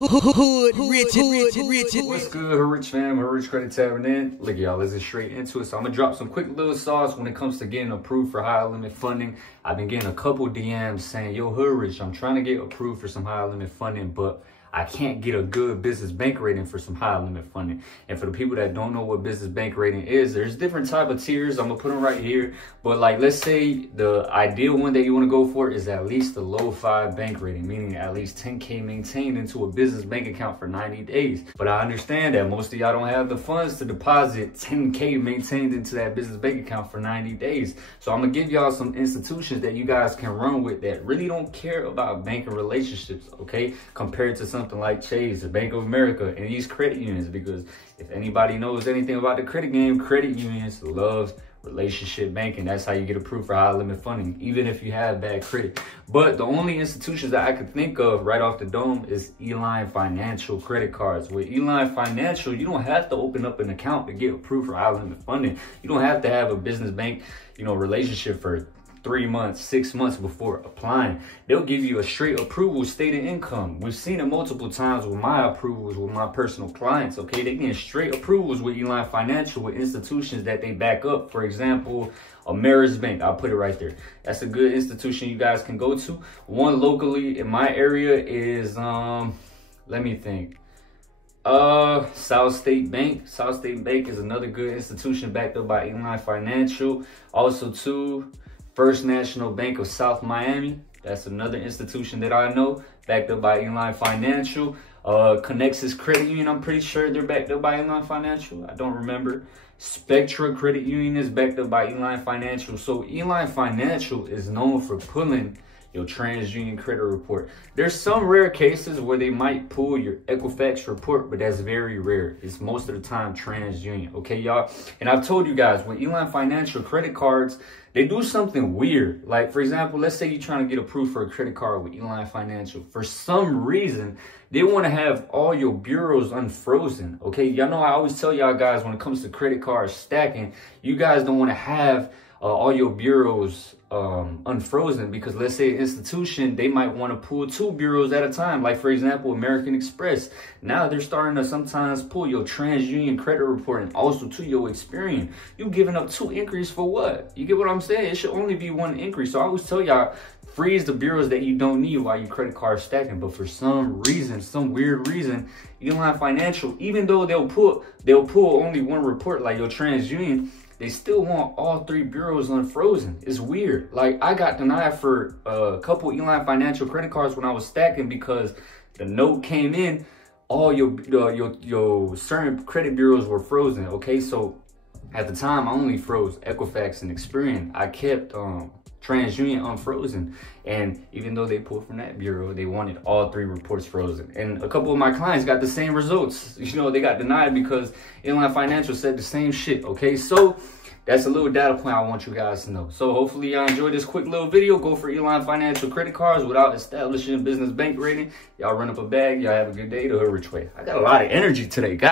Hood rich. What's good, Hood Rich fam? Hood Rich Credit Tavern. Look, y'all, let's get straight into it. So I'm gonna drop some quick little sauce when it comes to getting approved for high limit funding. I've been getting a couple DMs saying, yo, Hood Rich, I'm trying to get approved for some high limit funding, but I can't get a good business bank rating for some high limit funding. And for the people that don't know what business bank rating is, there's different type of tiers. I'm gonna put them right here. But like, let's say the ideal one that you want to go for is at least the low 5 bank rating, meaning at least 10K maintained into a business bank account for 90 days. But I understand that most of y'all don't have the funds to deposit 10K maintained into that business bank account for 90 days. So I'm gonna give y'all some institutions that you guys can run with that really don't care about banking relationships, okay? Compared to something like Chase, the Bank of America, and these credit unions, because if anybody knows anything about the credit game, credit unions love relationship banking. That's how you get approved for high limit funding, even if you have bad credit. But the only institutions that I could think of right off the dome is Eline Financial credit cards. With Eline Financial, you don't have to open up an account to get approved for high limit funding. You don't have to have a business bank, relationship for 3 months, 6 months before applying. They'll give you a straight approval, stated income. We've seen it multiple times with my approvals with my personal clients, okay? They get straight approvals with Eline Financial with institutions that they back up. For example, Ameris Bank, I'll put it right there. That's a good institution you guys can go to. One locally in my area is, let me think. South State Bank. South State Bank is another good institution backed up by Eline Financial. Also, too, First National Bank of South Miami. That's another institution that I know, backed up by Eline Financial. Connexus Credit Union, I'm pretty sure they're backed up by Eline Financial. I don't remember. Spectra Credit Union is backed up by Eline Financial. So Eline Financial is known for pulling your TransUnion credit report. There's some rare cases where they might pull your Equifax report, but that's very rare. It's most of the time TransUnion, okay, y'all? And I've told you guys, with Eline Financial credit cards, they do something weird. Like, for example, let's say you're trying to get approved for a credit card with Eline Financial. For some reason, they want to have all your bureaus unfrozen, okay? Y'all know I always tell y'all guys when it comes to credit card stacking, you guys don't want to have all your bureaus unfrozen, because let's say an institution, they might want to pull 2 bureaus at a time. Like, for example, American Express. Now they're starting to sometimes pull your TransUnion credit report and also to your Experian. You giving up 2 inquiries for what? You get what I'm saying? It should only be 1 inquiry. So I always tell y'all, freeze the bureaus that you don't need while you credit card stacking. But for some reason, some weird reason, Eline Financial, even though they'll pull only 1 report like your TransUnion, they still want all 3 bureaus unfrozen. It's weird. Like, I got denied for a couple Eline Financial credit cards when I was stacking because the note came in, all your certain credit bureaus were frozen, okay? So at the time, I only froze Equifax and Experian. I kept TransUnion unfrozen. And even though they pulled from that bureau, they wanted all 3 reports frozen. And a couple of my clients got the same results. They got denied because Eline Financial said the same shit, okay? So that's a little data point I want you guys to know. So hopefully y'all enjoyed this quick little video. Go for Eline Financial credit cards without establishing business bank rating. Y'all run up a bag. Y'all have a good day the Hood Rich way. I got a lot of energy today, guys.